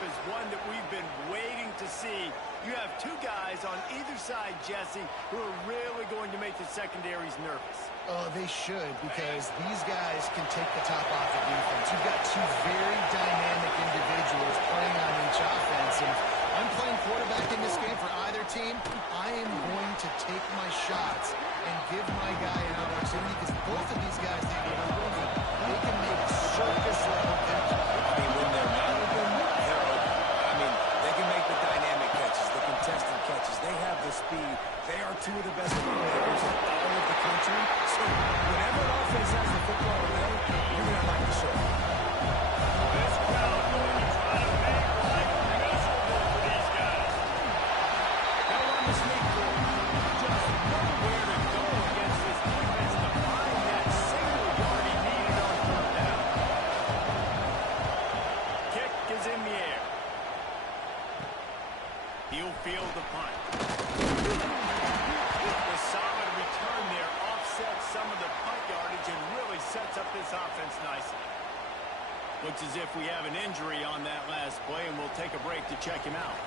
Is one that we've been waiting to see. You have two guys on either side, Jesse, who are really going to make the secondaries nervous. Oh, they should, because these guys can take the top off the defense. You've got two very dynamic individuals playing on each offense, and I'm playing quarterback in this game for either team. I am going to take my shots and give my guy an opportunity, because both of these guys, they can make circus-level catches. I mean, when they're not open, they're open. I mean, they can make the dynamic catches, the contested catches. They have the speed. They are two of the best playmakers in all of the country. So whenever an offense has the football away, you're going to like the show. This crowd going to try to make life miserable for these guys. They'll run the sneak for just nowhere to go against this defense to find that single yard he needed on third down. Kick is in the air. He'll field the punt. The solid return there offsets some of the punt yardage and really sets up this offense nicely. Looks as if we have an injury on that last play, and we'll take a break to check him out.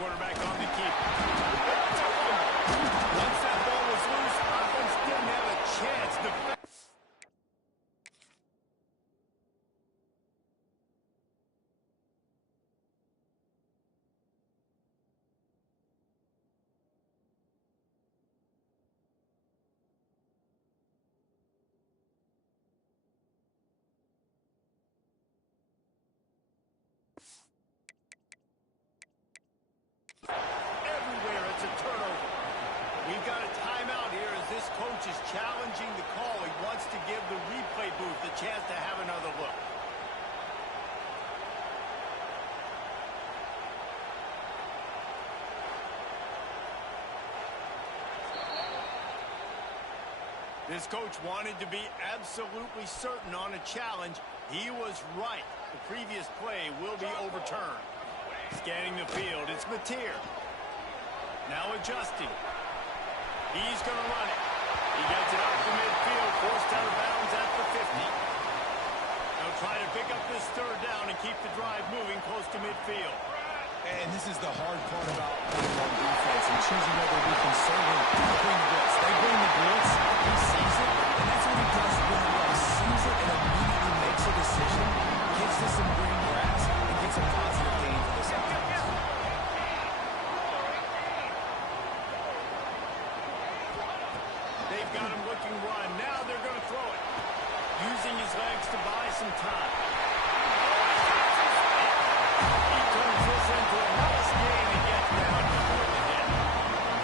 Quarterback on the keep. Once that ball was loose, offense didn't have a chance to... Everywhere it's a turnover. We've got a timeout here as this coach is challenging the call. He wants to give the replay booth the chance to have another look. This coach wanted to be absolutely certain on a challenge. He was right. The previous play will be overturned. Scanning the field, it's Mateer. Now adjusting. He's going to run it. He gets it out to midfield, forced out of bounds at the 50. They'll try to pick up this third down and keep the drive moving close to midfield. And this is the hard part about playing on defense and choosing whether to be conservative or bring the blitz. They bring the blitz, he sees it, and that's what he does really well. He sees it and immediately makes a decision, gets to some green grass, and gets a positive gain for this offense. They've got him looking run. Now they're going to throw it. Using his legs to buy some time. He turns this into a nice gain and gets down before the hit.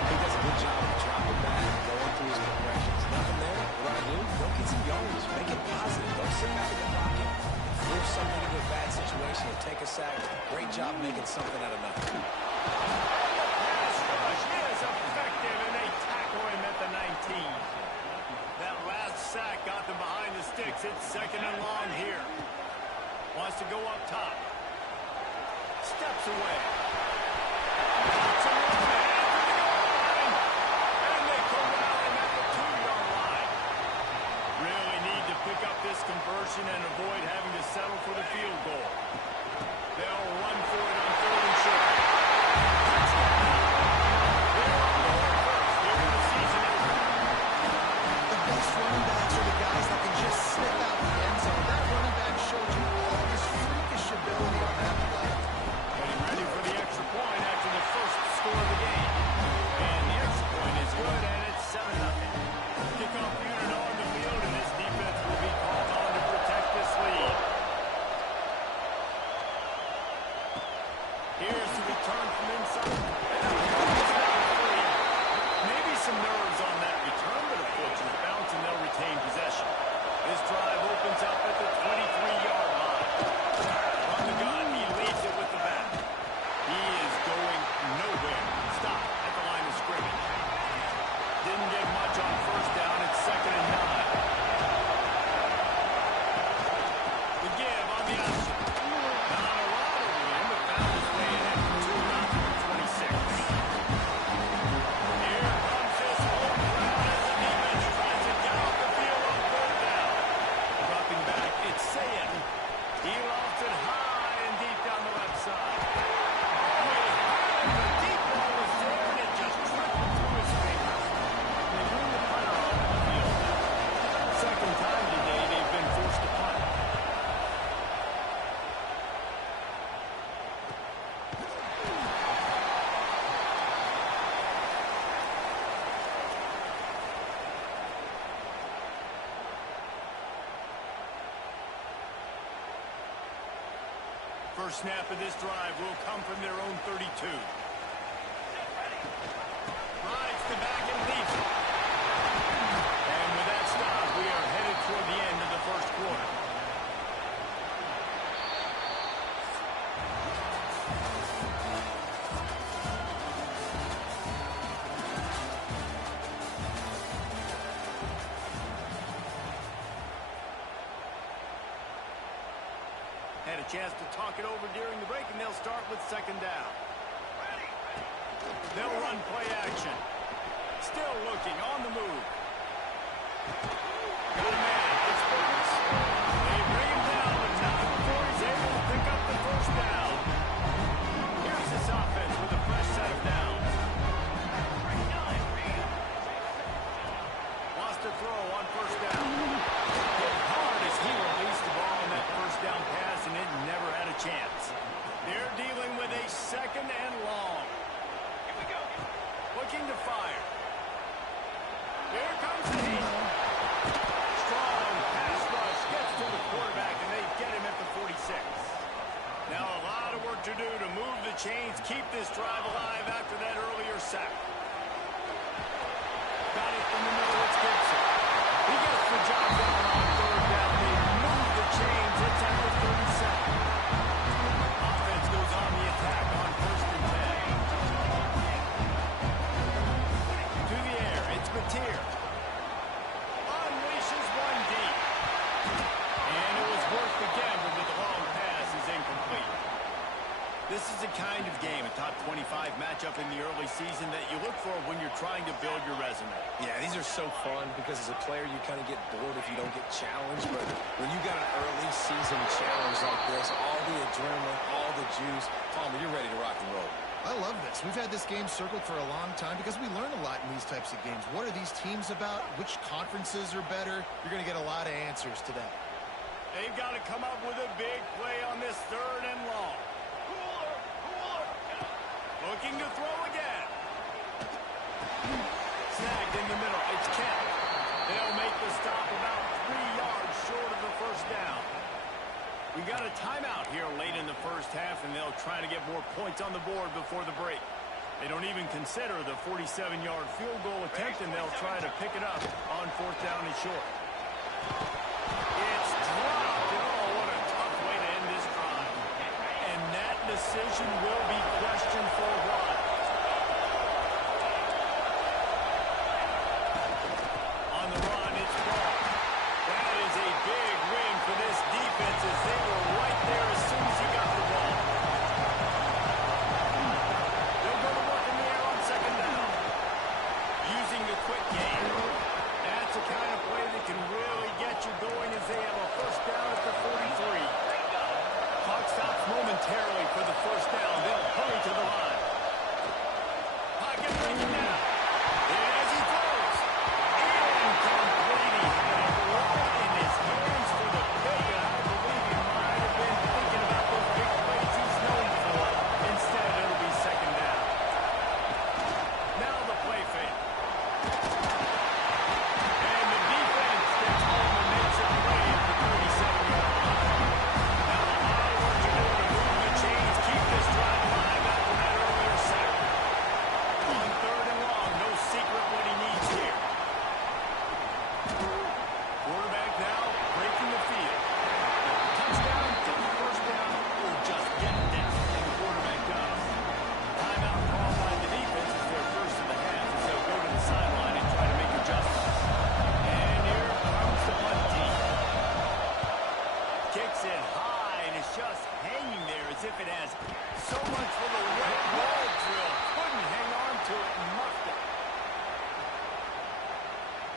He does a good job of dropping back, going through his progressions. Nothing there. What I do? Go get some yardage. Make it positive. Don't sit back in the pocket and force something into a bad situation or take a sack. Great job making something out of nothing. Pass rush is effective, and they tackle him at the 19. That last sack got them behind the sticks. It's second and long here. Wants to go up top. Steps away. Lots of room ahead to the goal line. And they corral him at the 2-yard line. Really need to pick up this conversion and avoid having to settle for the field goal. They'll run for it on third and short. They're on the board first here in the season opener. The best running backs are the guys that can just slip out the end zone. That running back showed you all his freakish ability on that play. Getting ready for the Here's the return from inside. Maybe some nerves on that return, but a fortunate bounce, and they'll retain possession. This drive opens up at the 23-yard line. From the gun, he leads it with the bat. He is going nowhere. Stop at the line of scrimmage. Didn't get much on first down. It's 2nd and 9. The give on the option. Not a lot of room, but found his way ahead for 2-0, 26. Here comes this whole crowd as the defense tries to get off the field on 3rd down. Dropping back, it's Sayan. He lofts it high and deep down the left side. The deep ball was there, and it just trickled through his fingers. They bring the punter off the field. Second time today they've been forced to punt. First snap of this drive will come from their own 32. Rides the back and leaves it. And with that stop, we are headed toward the end of the first quarter. Had a chance to talk it over during the break, and they'll start with 2nd down. They'll run play action. Still looking on the move. Got a man. It's Burns. They bring him down, but not before he's able to pick up the first down. Here's this offense with a fresh set of downs. Lost a throw on first down. Hit hard as he released the ball on that first down pass, and it never had a chance. They're dealing with a 2nd and long. Here we go. Looking to fire. Here comes the heat. Strong pass rush gets to the quarterback, and they get him at the 46. Now a lot of work to do to move the chains, keep this drive alive after that earlier sack. Got it in the middle. It's Gibson. He gets the job done on 3rd down. They move the chains. It's at the 37. Offense goes on the attack on 1st and 10. To the air. It's Mateer. Unleashes one deep. And it was worth the gamble, but the long pass is incomplete. This is the kind of game, a top 25 matchup in the early season that you look for when you're trying to build your resume. Yeah, these are so fun because as a player, you kind of get bored if you don't get challenged. But when you got an early season challenge like this, all the adrenaline, all the juice, Palmer, you're ready to rock and roll. I love this. We've had this game circled for a long time because we learn a lot in these types of games. What are these teams about? Which conferences are better? You're going to get a lot of answers to that. They've got to come up with a big play on this 3rd and long. Looking to throw again. Snagged in the middle. It's Kemp. They'll make the stop about 3 yards short of the first down. We got a timeout here late in the first half, and they'll try to get more points on the board before the break. They don't even consider the 47-yard field goal attempt, and they'll try to pick it up on 4th down and short. It's dropped. Oh, what a tough way to end this drive. And that decision will be questioned for a while. On the run, it's ball. That is a big win for this defense as they were right there as soon as he got the ball. They'll go to work in the air on 2nd down. Using the quick game. That's the kind of play that can really get you going as they have a first down at the 43. Clock stops momentarily for the first down. They'll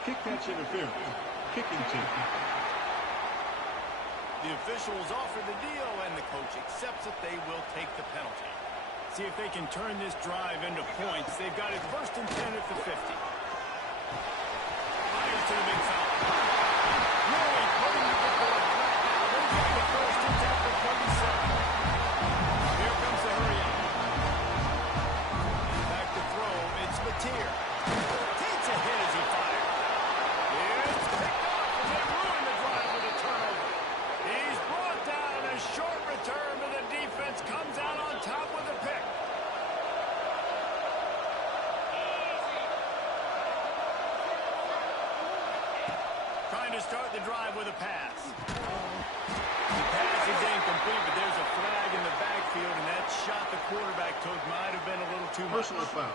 kick catch interference. Kicking team. The officials offer the deal, and the coach accepts that they will take the penalty. See if they can turn this drive into points. They've got it 1st and 10 at the 50. Fires to the big foul. Really putting the ball back now. They get the 1st and 10 for 37. Here comes the hurry up. Back to throw. It's Pvt.Patriot. Takes a hit as he fired. It's picked off, and they ruin the drive with a turnover. He's brought down. A short return, but the defense comes out on top with a pick. Trying to start the drive with a pass. The pass is incomplete, but there's a flag in the backfield, and that shot the quarterback took might have been a little too much. Personal foul.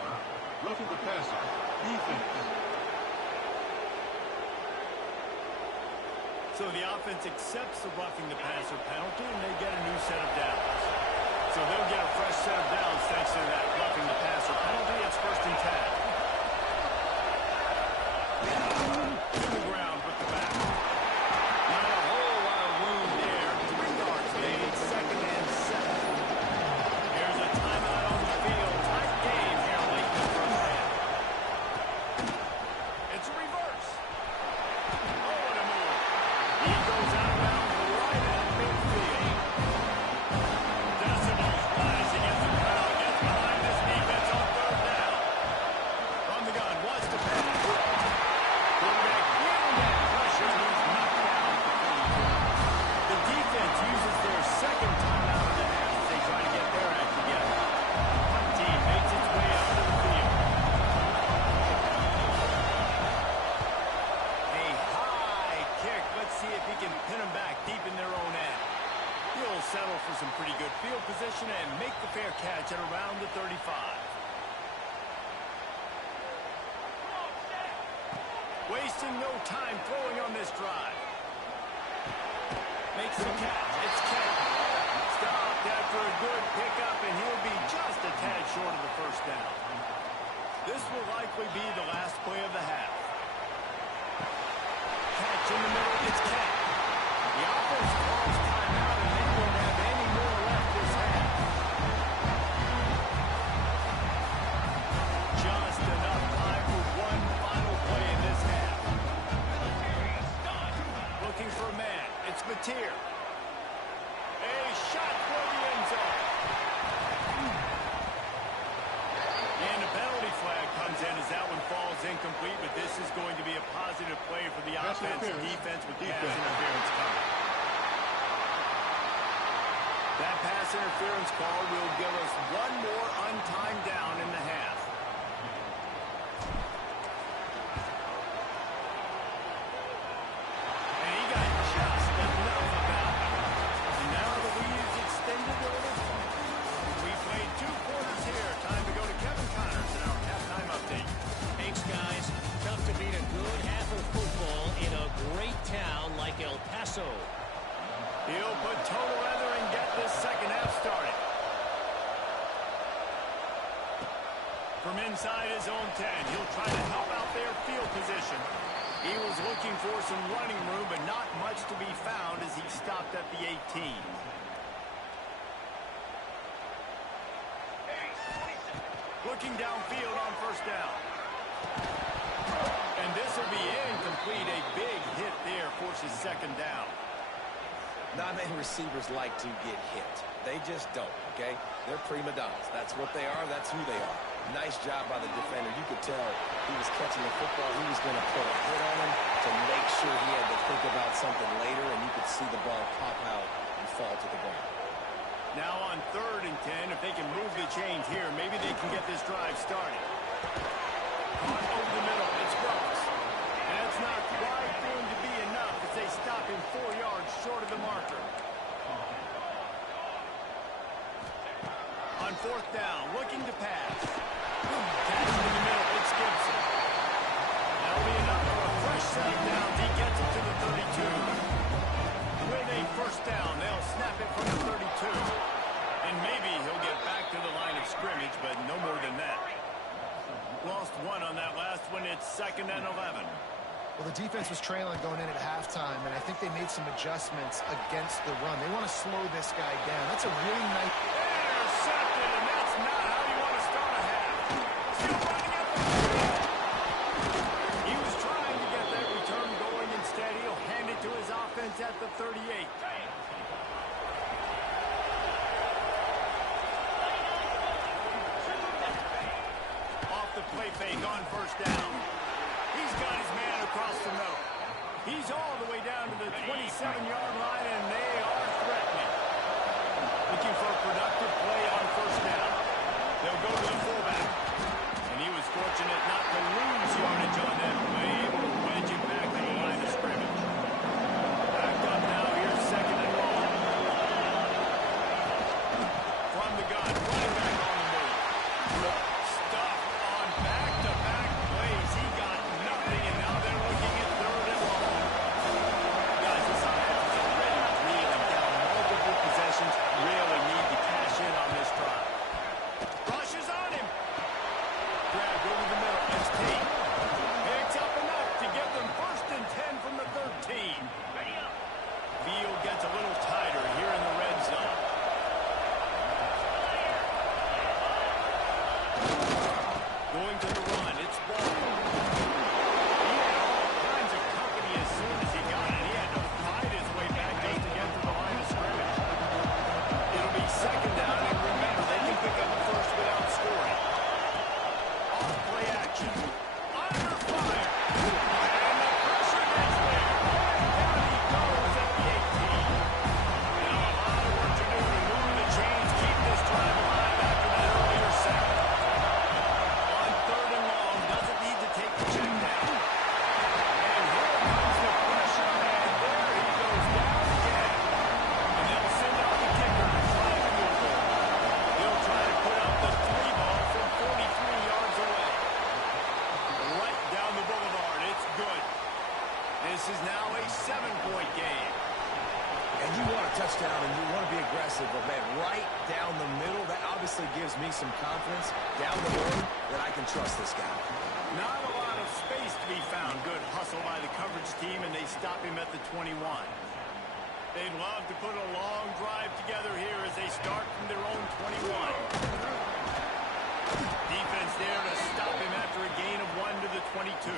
Roughing the passer. Defense. So the offense accepts the roughing the passer penalty, and they get a new set of downs. So they'll get a fresh set of downs thanks to that roughing the passer penalty. It's 1st and 10. To the ground with the back. Not a whole lot of room there. 3 yards made. 2nd and 7. Here's a timeout on the field. Tight game here late in the 1st half. It's a reverse. Oh, what a move. He goes out around right at midfield. Decibels rising as the crowd gets behind this defense on 3rd down. From the gun, wants to pass. Quarterback feeling that pressure, and he's knocked down. The defense uses their 2nd timeout of the half as they try to get their act together. One team makes its way out to the field. A high kick. Let's see if he can pin them back deep in their own end. He'll settle for some pretty good field position and make the fair catch at around the 35. Wasting no time throwing on this drive. Makes the catch. It's Kent. Stopped after a good pickup, and he'll be just a tad short of the 1st down. This will likely be the last play of the half. Catch in the middle. It's Kent. The offense calls timeout, and they won't have any more left this half. Just enough time for one final play in this half. Looking for a man. It's Pvt.Patriot. A shot for the end zone. And a penalty flag comes in as that one falls incomplete, but this is going to be a positive play for the offense. Defense with pass interference coming. That pass interference call will give us one more untimed down in the half. And he got just enough of that. And now the lead is extended over. We played 2 quarters here. Time to go to Kevin Connors in our halftime update. Thanks, guys. Tough to beat a good half of football in a great town like El Paso. He'll put total weather and get this 2nd half started. From inside his own 10, he'll try to help out their field position. He was looking for some running room, but not much to be found as he stopped at the 18. Looking downfield on 1st down. And this will be incomplete. A big hit there forces 2nd down. Not many receivers like to get hit. They just don't, okay? They're prima donnas. That's what they are. That's who they are. Nice job by the defender. You could tell he was catching the football. He was going to put a hit on him to make sure he had to think about something later, and you could see the ball pop out and fall to the ground. Now on 3rd and 10, if they can move the chains here, maybe they can get this drive started. Caught over the middle. It's Brooks. And it's not quite going to be enough as they stop him 4 yards short of the marker. On 4th down, looking to pass. Catch in the middle. It's Gibson. That'll be enough for a fresh set of downs. He gets it to the 32. With a 1st down, they'll snap it from the 32. And maybe he'll get back to the line of scrimmage, but no more than that. Lost 1 on that last one. It's 2nd and 11. Well, the defense was trailing going in at halftime, and I think they made some adjustments against the run. They want to slow this guy down. That's a really nice... Intercepted, and that's not how you want to start a half. Still running at the field. He was trying to get that return going. Instead, he'll hand it to his offense at the 38. Off the play fake on first down. He's got his man across the middle. He's all the way down to the 27-yard line, and they are threatening. Looking for a productive play on first down. They'll go to the fullback. And he was fortunate not to lose yardage on that play, able to wedge it back to the line of scrimmage. Backed up now, here's second and long. From the gun, running back on the move. Stuff on back-to-back plays. He got nothing, and now they're looking at third and long. Guys, this offense is already reeling down multiple possessions. Really need to cash in on this drive. Rushes on him. Grabbed over the middle. That's Tate. Picks up enough to give them 1st and 10 from the 13. Field gets a little tighter here in the red zone. Going to the run. It's Ball. He had all kinds of company as soon as he got it. He had to fight his way back just to get to the line of scrimmage. It'll be second down, and remember, they can pick up the first without scoring. Off play action. Under fire. And the pressure gets there. Down he goes at the 18. Now a lot of work to do to move the chains, keep this drive alive after that earlier sack. On third and long, doesn't need to take the check down. And here comes the pressure, and there he goes down again. And they'll send out the kicker to try a field goal. He'll try to put up the 3 ball from 43 yards away. Right down the boulevard. It's good. This is now a 7-point game. And you want a touchdown and you want to be aggressive, but man, right down the middle, that obviously gives me some confidence down the road that I can trust this guy. Not a lot of space to be found. Good hustle by the coverage team, and they stop him at the 21. They'd love to put a long drive together here as they start from their own 21. Defense there to stop him after a gain of 1 to the 22.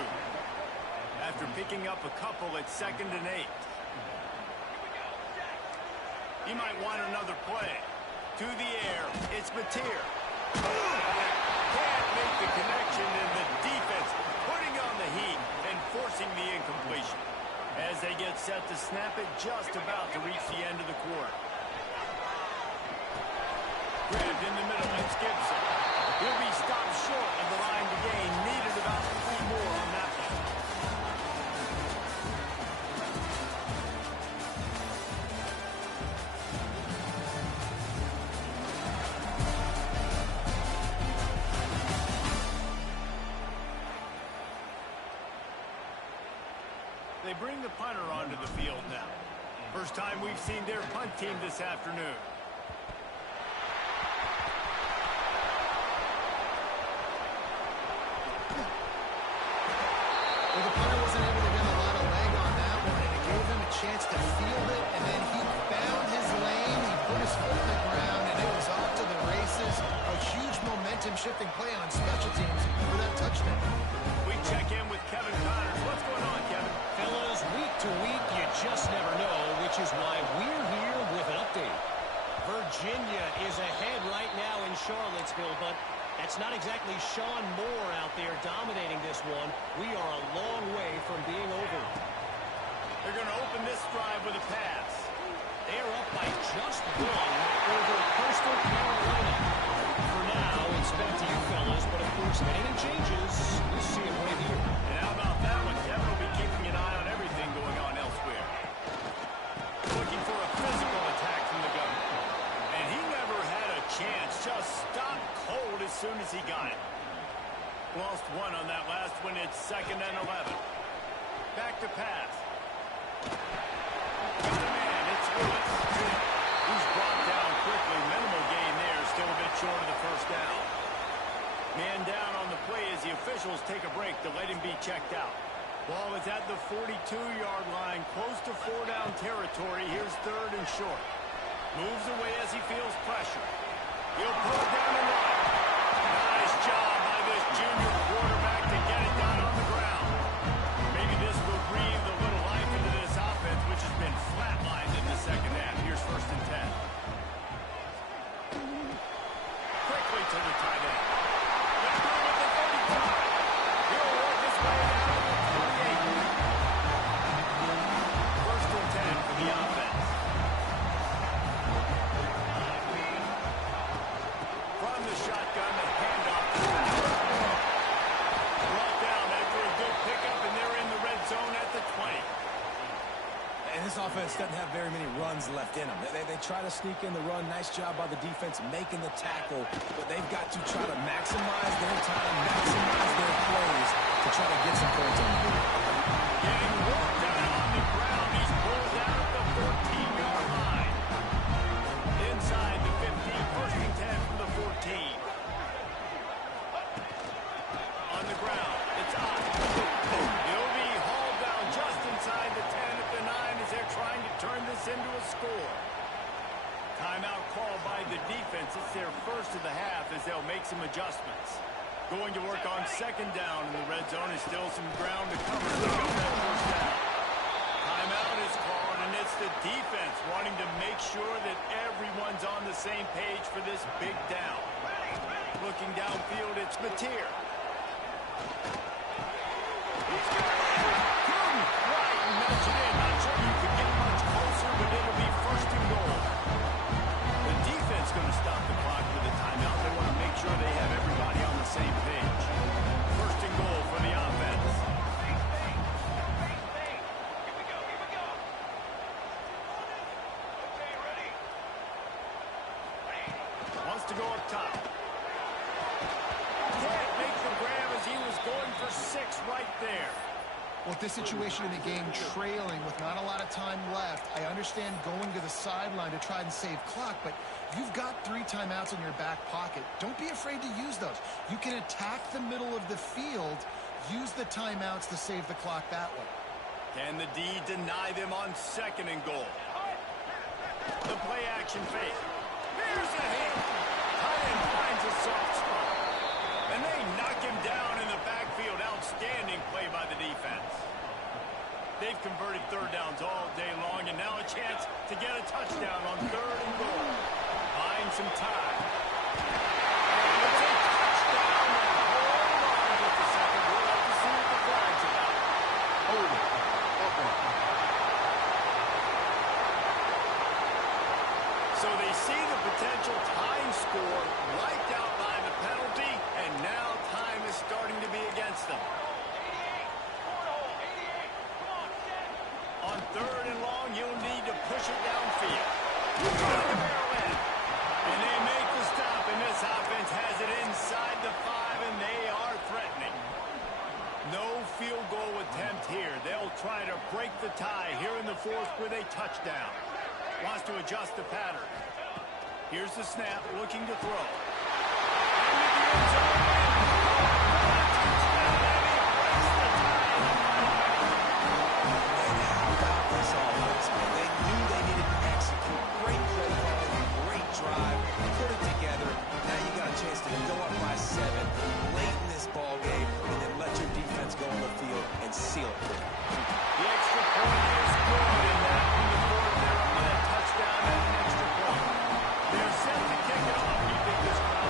After picking up a couple at 2nd and 8. He might want another play. To the air, it's Mateer. Can't make the connection, and the defense putting on the heat and forcing the incompletion. As they get set to snap it, just about to reach the end of the quarter. Grabbed in the middle, it's Gibson. He'll be stopped short of the line to gain. Needed about 3 more on that one. They bring the punter onto the field now. First time we've seen their punt team this afternoon. Well, the punter wasn't able to get a lot of leg on that one, and it gave him a chance to field it, and then he found his lane, he put his foot in the ground, and it was off to the races. A huge momentum-shifting play on special teams for that touchdown. We check in with Kevin Connors. What's going on, Kevin? Fellas, week to week, you just never know, which is why we're here with an update. Virginia is ahead right now in Charlottesville, but that's not exactly Sean Moore out there dominating this one. We are a long way from being over. They're going to open this drive with a pass. They are up by just 1 over Coastal Carolina. For now, it's back to you fellas, but of course, if anything changes, we'll see it right here. And how about that one? Kevin will be keeping an eye on everything going on elsewhere. Looking for a physical attack from the gun. And he never had a chance. Just stopped cold as soon as he got it. Lost 1 on that last one. It's 2nd and 11. Back to pass. Got a man. It's Lewis. He's brought down quickly. Minimal gain there. Still a bit short of the first down. Man down on the play as the officials take a break to let him be checked out. Ball is at the 42-yard line, close to four-down territory. Here's third and short. Moves away as he feels pressure. He'll pull it down and run. Nice job by this junior quarterback to get it down on the ground. Maybe this will breathe a little life into this offense, which has been flatlined in the second half. Here's first and 10. Quickly to the tight end. Let's go with the 35. He'll work his way down to the 28. First and 10 for the offense. From the shotgun, the handoff to Patriot. Brought down after a good pickup, and they're in the red zone at the 20. And this offense doesn't have very many runs left in them. They try to sneak in the run. Nice job by the defense making the tackle. But they've got to try to maximize their time, maximize their plays to try to get some points on the board. Getting worked out on the ground. He's pulled down at the 14-yard line. Inside the 15, first and 10 from the 14. On the ground, it's on. He'll be hauled down just inside the 10 at the 9 as they're trying to turn this into a score. Timeout called by the defense. It's their first of the half as they'll make some adjustments. Going to work on second down in the red zone. Is still some ground to cover. They got that first down. Timeout is called, and it's the defense wanting to make sure that everyone's on the same page for this big down. Looking downfield, it's Mateer. He's got it. Couldn't quite nudge it in. Not sure you could get much closer, but it'll be first and goal. The defense going to stop the clock with a timeout. They want to make sure they have everybody on the same page. First and goal for the offense. Wants to go up top. Can't make the grab as he was going for 6 right there. Well, with this situation in the game, trailing with not a lot of time left, I understand going to the sideline to try and save clock, but you've got 3 timeouts in your back pocket. Don't be afraid to use those. You can attack the middle of the field, use the timeouts to save the clock that way. Can the D deny them on second and goal? The play action fake. Here's a hit. Tight end finds a soft spot. And they knock him down in the backfield. Outstanding play by the defense. They've converted third downs all day long, and now a chance to get a touchdown on third and goal. Buying some time. And it's a touchdown. Hold on just a second. We'll have to see what the flag's about. Hold it. So they see the potential tying score wiped out by the penalty, and now time is starting to be against them. On third and long, you'll need to push it downfield. And they make the stop, and this offense has it inside the 5, and they are threatening. No field goal attempt here. They'll try to break the tie here in the fourth with a touchdown. Wants to adjust the pattern. Here's the snap, looking to throw. Into the end zone. Touchdown, and he breaks the tie in the final. How about this offense, man? They knew they needed to execute. Great play calling, great drive, put it together. Now you got a chance to go up by 7 late in this ball game, and then let your defense go on the field and seal it. The extra point is good in that in the fourth. They're up by a touchdown and an extra point. They're set to kick it off. You think this crowd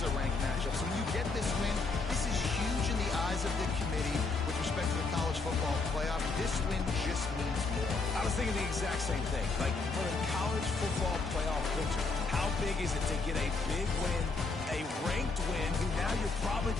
is a ranked matchup. So when you get this win, this is huge in the eyes of the committee with respect to the college football playoff. This win just means more. I was thinking the exact same thing. Like, for a college football playoff picture, how big is it to get a big win, a ranked win, who now you're probably...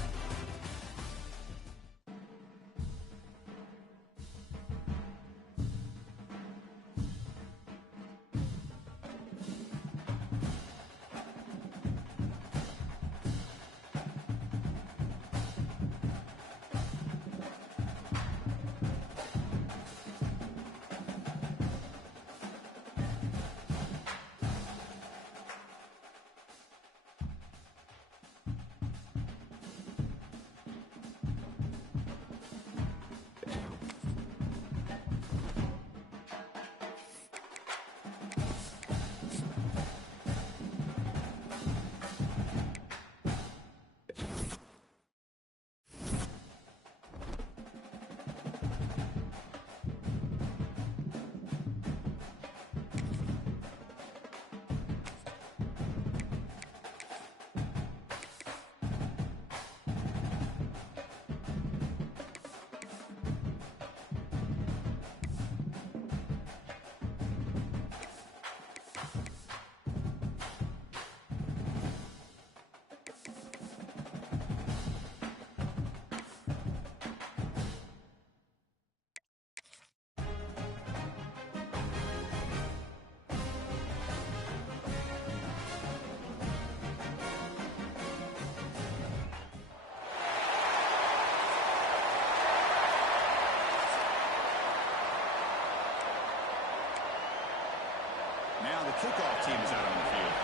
Now the kickoff team is out on the field.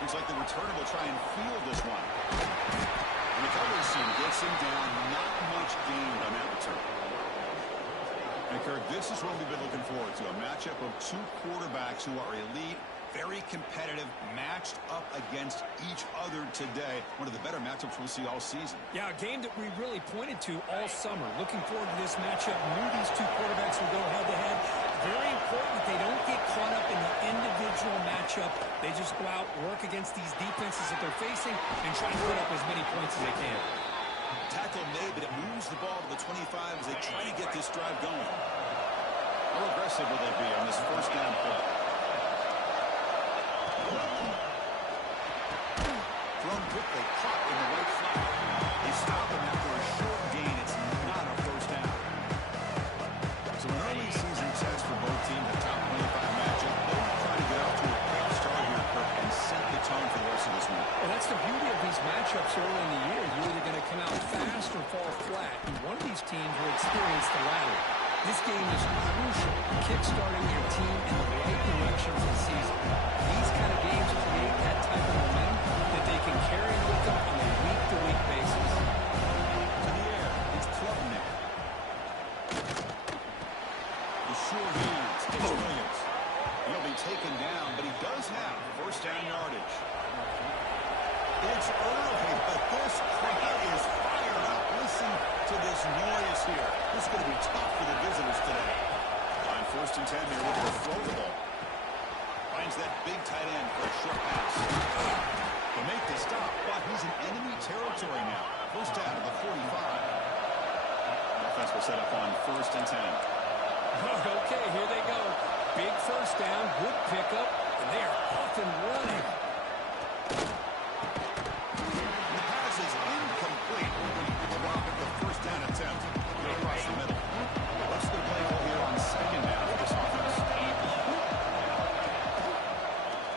Looks like the returner will try and field this one. The recovery team gets him down. Not much gained on that return. And Kirk, this is what we've been looking forward to. A matchup of two quarterbacks who are elite, very competitive, matched up against each other today. One of the better matchups we'll see all season. Yeah, a game that we really pointed to all summer. Looking forward to this matchup. Knew these two quarterbacks would go head-to-head. Very important that they don't get caught up in the individual matchup. They just go out, work against these defenses that they're facing, and try to put up as many points as they can. Tackle made, but it moves the ball to the 25 as they try to get this drive going. How aggressive will they be on this first down play? Thrown quickly, caught in the right flat. They stop him after a short gain. It's not a first down. So an early season test for both teams, a top 25 matchup. They'll try to get off to a quick start here, Kirk, and set the tone for the rest of this one. Well, that's the beauty of these matchups early in the year. You're either going to come out fast or fall flat. And one of these teams will experience the latter. This game is crucial, kick-starting your team in the right direction for the season. These kind of games create that type of momentum that they can carry with them on a week-to-week basis. To the air, it's Klubnik. The short hands, it's Williams. He'll be taken down, but he does have first down yardage. It's early, but this crowd is fired up. Listen to this noise here. This is going to be tough for the visitors today. On first and 10 here with the throw the ball. Finds that big tight end for a short pass. They make the stop, but he's in enemy territory now. First down to the 45. Offense will set up on first and 10. Okay, here they go. Big first down, good pickup, and they are off and running. The pass is incomplete. Drop at the first down attempt. Go across the middle. What's the play call here on second down for this offense?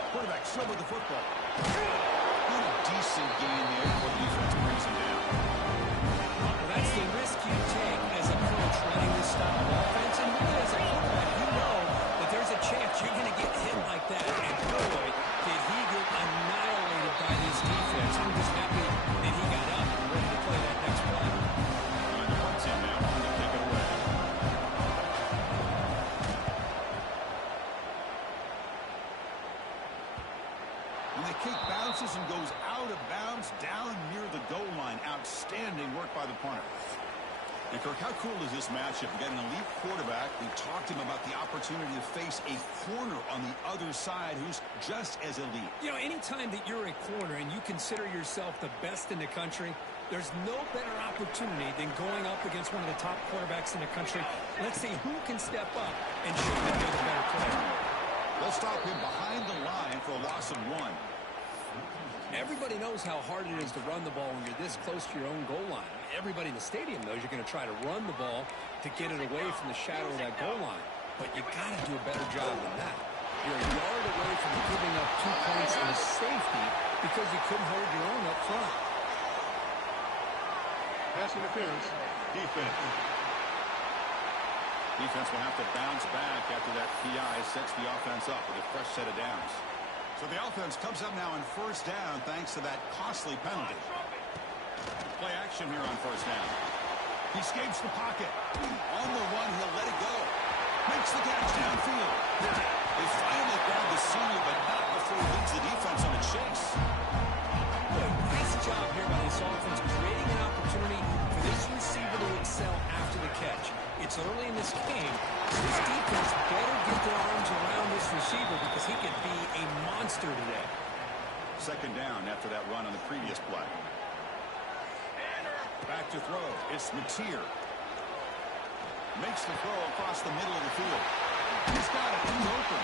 Quarterback still with the football. Not a decent gain there before the defense brings him down. Well, that's the risk you take as a coach running this style of offense. And really, as a quarterback, you know that there's a chance you're going to get hit like that. And boy, did he get annihilated by this defense. I'm just happy that he got up and ready to play that next play. And the punt team now on to kick it away. And the kick bounces and goes out of bounds down near the goal line. Outstanding work by the punter. And Kirk, how cool is this matchup? You got an elite quarterback. We talked to him about the opportunity to face a corner on the other side who's just as elite. You know, anytime that you're a corner and you consider yourself the best in the country, there's no better opportunity than going up against one of the top quarterbacks in the country. Let's see who can step up and show that they're the better player. They'll stop him behind the line for a loss of 1. Everybody knows how hard it is to run the ball when you're this close to your own goal line. Everybody in the stadium knows you're going to try to run the ball to get it away from the shadow of that goal line. But you got to do a better job than that. You're a yard away from giving up 2 points in a safety because you couldn't hold your own up front. Pass interference. Defense. Defense will have to bounce back after that PI sets the offense up with a fresh set of downs. So the offense comes up now in first down thanks to that costly penalty. Play action here on first down. He escapes the pocket. On the run, he'll let it go. Makes the catch downfield. They finally grab the senior, but not before he leads the defense on a chase. Nice job here by this offense, creating an opportunity for this receiver to excel after the catch. It's early in this game. This defense better get their arms around this receiver because he could be a monster today. Second down after that run on the previous play. Back to throw. It's Mateer. Makes the throw across the middle of the field. He's got it. He's open.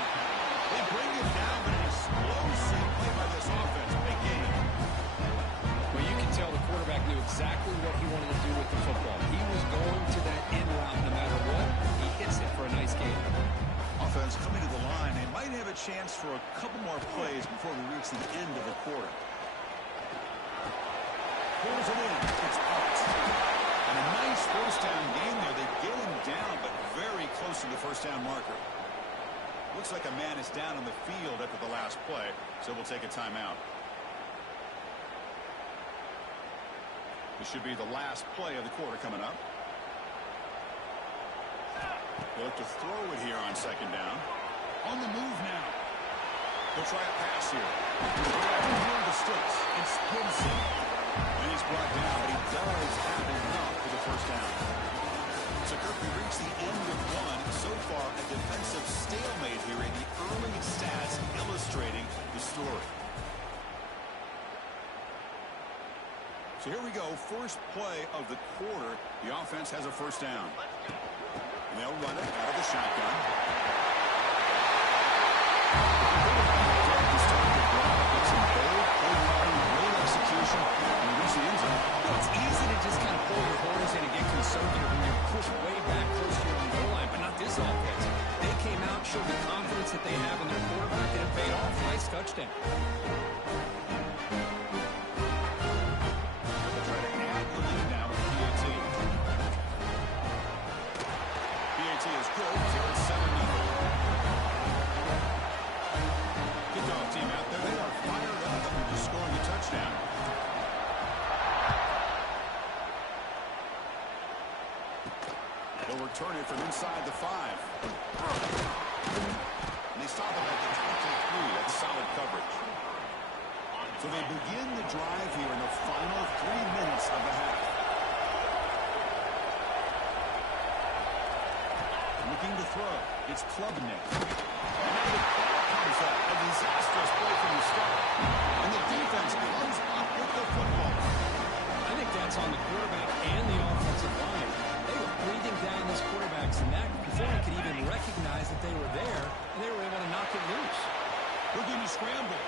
They bring him down, but an explosive play by this offense. Big game. Well, you can tell the quarterback knew exactly what he wanted to do with the football. He was going to that end route no matter what. He hits it for a nice game. Offense coming to the line. They might have a chance for a couple more plays before we reach the end of the quarter. Pulls it in. It's out. And a nice first down game there. They get him down, but very close to the first down marker. Looks like a man is down on the field after the last play, so we'll take a timeout. This should be the last play of the quarter coming up. They look to throw it here on second down. On the move now. They'll try a pass here. Here the sticks. It's Gibson. And he's brought down, but he does have enough for the first down. So Kirk, we reached the end of one. So far, a defensive stalemate here in the early stats illustrating the story. So here we go. First play of the quarter. The offense has a first down. And they'll run it out of the shotgun. Execution and reach the end zone. Well, it's easy to just kind of pull your horns in and get conservative when you're pushed way back close to your own goal line, but not this offense. They came out, showed the confidence that they have in their quarterback, and it paid off. Nice touchdown. They'll try to add the lead now with P.A.T. P.A.T. is good. So it's 7-0. Kickoff team out there. They are fired up after scoring a touchdown. They'll return it from inside the 5. And they stop it at the 23. That's solid coverage. So they begin the drive here in the final 3 minutes of the half. Looking to throw. It's Klubnik. And now the ball comes up. A disastrous play from the start. And the defense comes up with the football. I think that's on the quarterback and the offensive line. They were breathing down this quarterback's neck before he could even recognize that they were there, and they were able to knock it loose. Looking to scramble.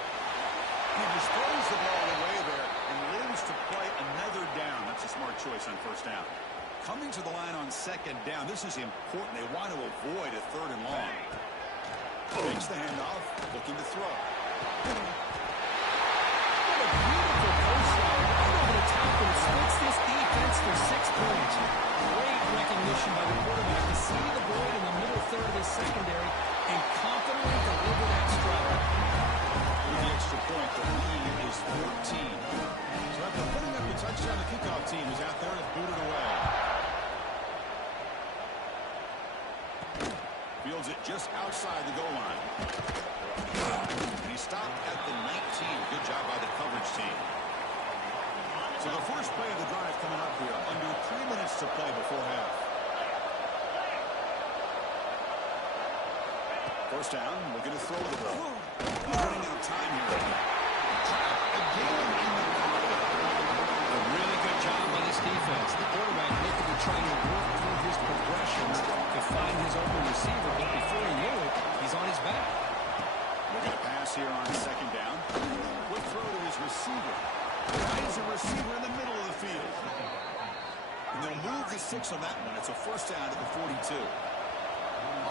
He just throws the ball away there and lives to play another down. That's a smart choice on first down. Coming to the line on second down, this is important. They want to avoid a third and long. Takes the handoff, looking to throw. What a beautiful post route right over the top and splits this defense for 6 points. Great recognition by the quarterback to see the void in the middle third of his secondary and confidently deliver that strike. With the extra point, the lead is 14. So after putting up the touchdown, the kickoff team is out there to boot it away. Fields it just outside the goal line. And he stopped at the 19. Good job by the coverage team. So the first play of the drive coming up here. Under 3 minutes to play before half. First down, looking to throw the ball. Running out of time here. Again in the pocket. A really good job by this defense. The quarterback looking to try to work through his progressions to find his open receiver, but before he knew it, he's on his back. Looking to pass here on second down. Quick throw to his receiver. Finds a receiver in the middle of the field. And they'll move the 6 on that one. It's a first down at the 42.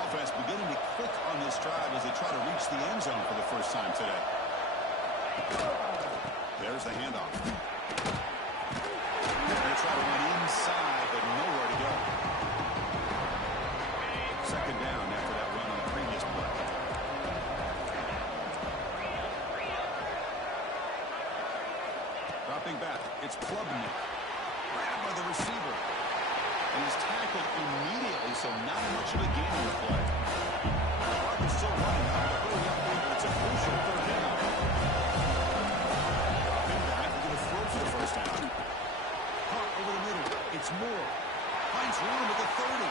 Offense beginning to click on this drive as they try to reach the end zone for the first time today. There's the handoff. They're going to try to run inside, but nowhere to go. Second down after that run on the previous play. Dropping back, it's Klubnik. Grabbed by the receiver. And he's tackled immediately, so not much of a gain on the play. The clock is still running. It's a crucial third down. Dropping back, we're going to throw for the first down. Caught over the middle. It's Moore. Finds room at the 30.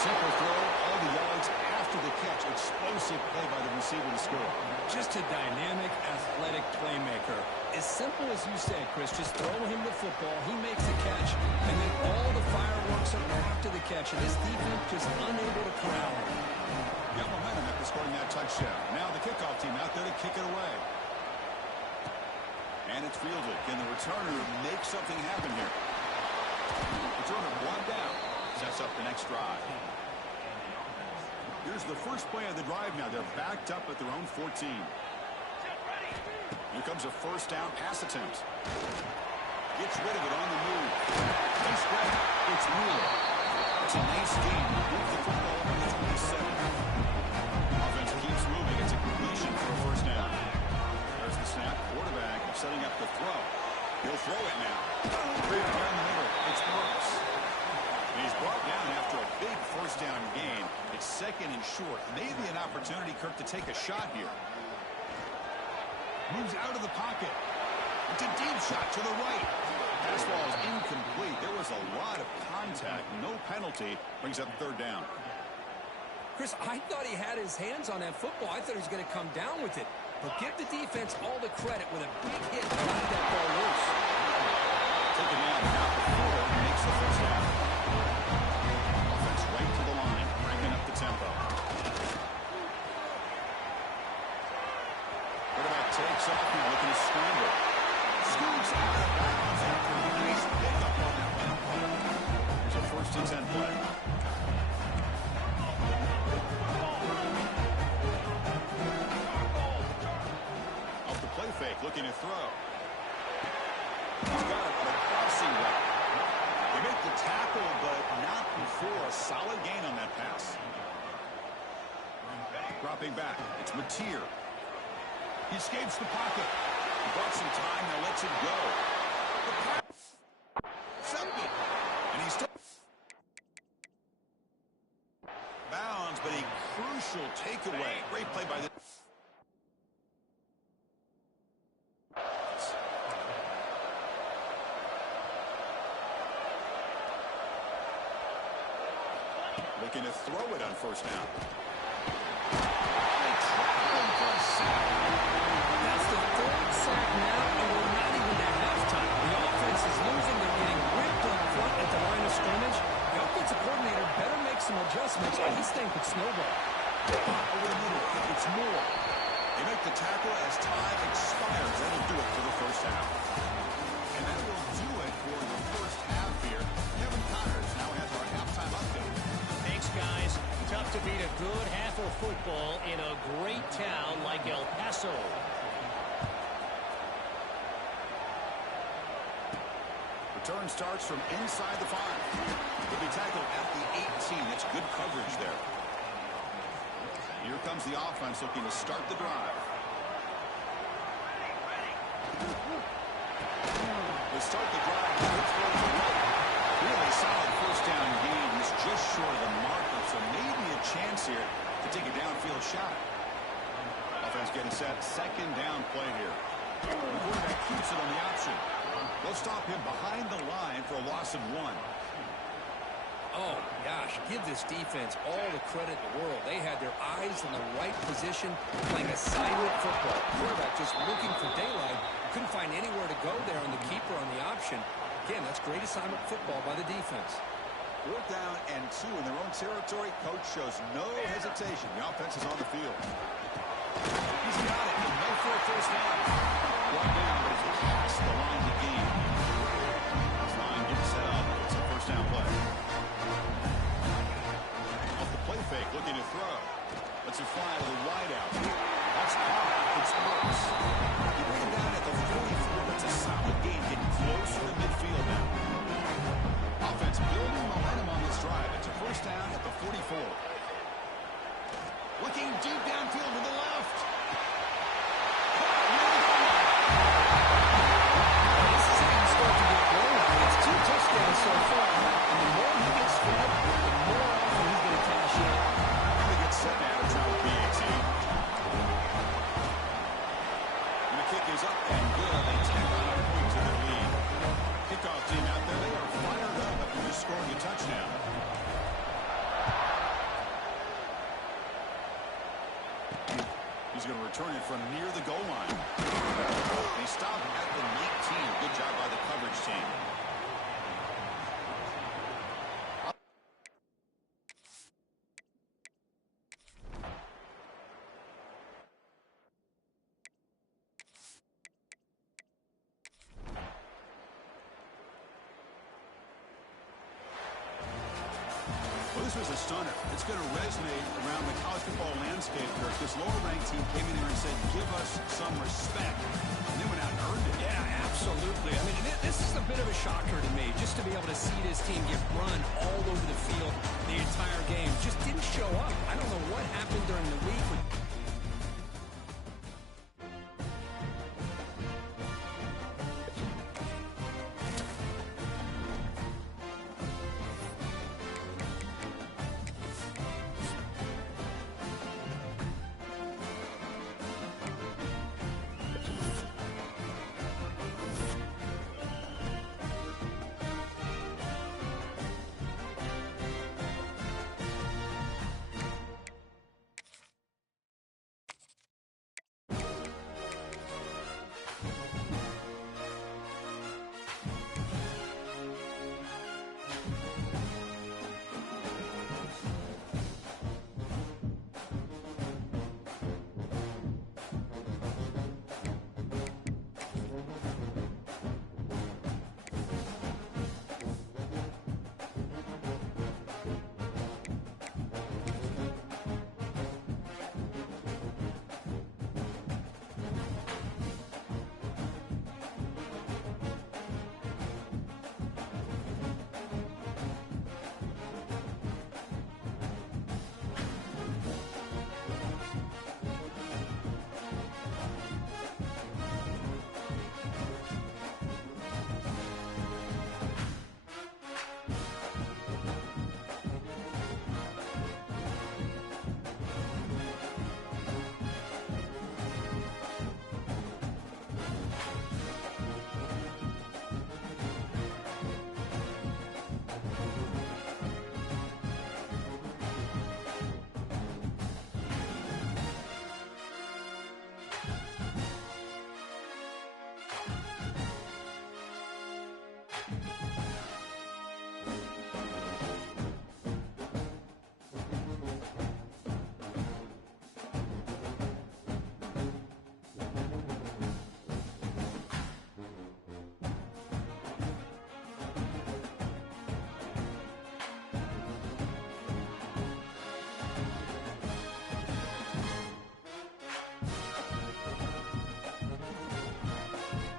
Simple throw, all the yards after the catch. Explosive play by the receiver to score. Just a dynamic, athletic playmaker. As simple as you said, Chris, just throw him the football, he makes a catch, and then all the fireworks are after the catch, and this defense just unable to corral him. Got momentum after scoring that touchdown. Now the kickoff team out there to kick it away. And it's fielded. Can the returner make something happen here? Returner blocked down. Sets up the next drive. Here's the first play of the drive now. They're backed up at their own 14. Here comes a first down pass attempt. Gets rid of it on the move. Nice grab. It's Mueller. It's a nice game. Move the football over to 27. Offense keeps moving. It's a completion for a first down. There's the snap. Quarterback setting up the throw. He'll throw it now. Right down the middle. It's Brooks. And he's brought down after a big first down gain. It's second and short. Maybe an opportunity, Kirk, to take a shot here. Moves out of the pocket. It's a deep shot to the right. Pass ball is incomplete. There was a lot of contact. No penalty. Brings up third down. Chris, I thought he had his hands on that football. I thought he was going to come down with it. But give the defense all the credit with a big hit to leave that ball loose. Taken down now before he makes the first down. Offense right to the line, cranking up the tempo. Quarterback takes off here, looking to scramble. Scoops out of bounds after a nice pickup on that one play. Here's a 1st and 10 play. Off the play fake, looking to throw. He's got it, but a crossing route. They make the tackle, but not before a solid gain on that pass. Dropping back, it's Mateer. He escapes the pocket. He bought some time, now lets it go. The pass. Something. And he's still bounds, but a crucial takeaway. Great play by the looking to throw it on first down. That's the 3rd sack now, and we're not even at halftime. The offense is losing. They're getting ripped up front at the line of scrimmage. The offensive coordinator better make some adjustments, or this thing could snowball. Over the middle, it's Moore. They make the tackle as time expires. That'll do it for the first half. And that will do it for the first half here. Kevin Connors now has our halftime update. Thanks, guys. Tough to beat a good half of football in a great town like El Paso. Return starts from inside the 5. He'll be tackled at the 18. That's good coverage there. Here comes the offense looking to start the drive. They start the drive. Really solid first down gain. He's just short of the marker, so maybe a chance here to take a downfield shot. Offense getting set. Second down play here. The quarterback keeps it on the option. They'll stop him behind the line for a loss of 1. Oh, gosh, give this defense all the credit in the world. They had their eyes in the right position, playing assignment football. Quarterback just looking for daylight. Couldn't find anywhere to go there on the keeper on the option. Again, that's great assignment football by the defense. 4th down and 2 in their own territory. Coach shows no hesitation. The offense is on the field. He's got it. And no for a first down. Brought down, but it's past the line to gain. This line gets set up. It's a first down play. Off the play fake, looking to throw. Lets it fly to the wide out. That's hard. It's close. He bring it down at the 44. It's a solid gain, getting closer to midfield now. Offense building momentum on this drive. It's a first down at the 44. Looking deep downfield to the left. This is how you start to get going. It's 2 touchdowns so far, and the more he gets fed, the more often he's going to cash in. And they get set now to try with P18. And the kick is up and good. They tack on a point to their lead. Kickoff team out there. They are fired up after just scoring a touchdown. He's going to return it from near the goal line. They stop at the 19. Good job by the coverage team. Well, this was a stunner. It's going to resonate around the college football landscape, Kirk. This lower-ranked team came in here and said, give us some respect. And they went out and earned it. Yeah, absolutely. I mean, this is a bit of a shocker to me, just to be able to see this team get run all over the field the entire game. Just didn't show up. I don't know what happened during the week.